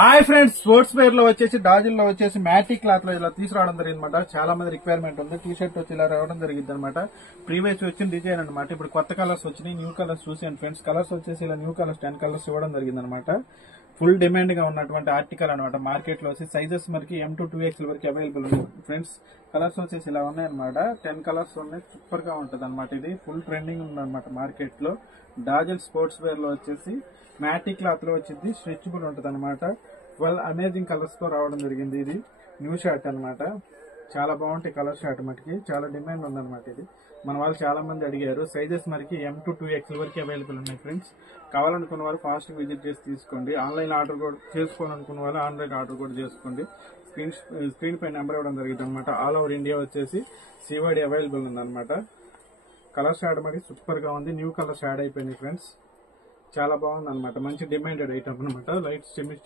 Hi friends, sports wear లో వచ్చేసి Dazzle లో వచ్చేసి మ్యాటిక్ క్లాత్ లో ఇలా తీసుకురావడం జరిగింది అనమాట. చాలా మంది రిక్వైర్మెంట్ ఉంది. టీ షర్ట్ వచ్చి ఇలా రావడం జరిగింది అనమాట. ప్రీవియస్ వచ్చిన డిజైన్ అనమాట. ఇప్పుడు కొత్త కలర్స్ వచ్చినాయి, న్యూ కలర్స్ చూసాను ఫ్రెండ్స్. కలర్స్ వచ్చేసి ఇలా న్యూ కలర్స్ 10 కలర్స్ ఇవ్వడం జరిగింది అనమాట. ఫుల్ డిమాండ్ గా ఉన్నటువంటి ఆర్టికల్ అనమాట. మార్కెట్ లో వచ్చి సైజెస్ మనకి M to 2XL వరకు అవైలబుల్ ఉంది ఫ్రెండ్స్. కలర్స్ వచ్చేసి ఇలా ఉన్నాయి అనమాట. 10 కలర్స్ ఉన్నాయి. సూపర్ గా ఉంటది అనమాట. ఇది ఫుల్ ట్రెండింగ్ ఉంది అనమాట మార్కెట్ లో. డాజిల్ స్పోర్ట్స్ వేర్ లో వచ్చేసి మ్యాటిక్ క్లాత్ లో వచ్చింది, స్ట్రెచబుల్ ఉంటది అనమాట. 12 అమేజింగ్ కలర్స్ తో రావడం జరిగింది. ఇది న్యూ షర్ట్ అనమాట. చాలా బాగుంటాయి కలర్ షర్ట్ మటుకి. చాలా డిమాండ్ ఉందన్నమాట. ఇది మన వాళ్ళు చాలా మంది అడిగారు. సైజెస్ మనకి M to 2XL వరకు అవైలబుల్ ఉన్నాయి ఫ్రెండ్స్. కావాలనుకున్న వాళ్ళు ఫాస్ట్ విజిట్ చేసి తీసుకోండి. ఆన్లైన్ ఆర్డర్ కూడా చేసుకోవాలనుకున్న వాళ్ళు ఆన్లైన్ ఆర్డర్ కూడా చేసుకోండి. స్క్రీన్ పై నెంబర్ ఇవ్వడం జరిగింది అనమాట. ఆల్ ఓవర్ ఇండియా వచ్చేసి COD అవైలబుల్ ఉందన్నమాట. కలర్ షాడ్ మరి సూపర్ గా ఉంది. న్యూ కలర్స్ యాడ్ అయిపోయినాయి ఫ్రెండ్స్. చాలా బాగుంది అనమాట. మంచి డిమాండెడ్ ఐటమ్ అనమాట. లైట్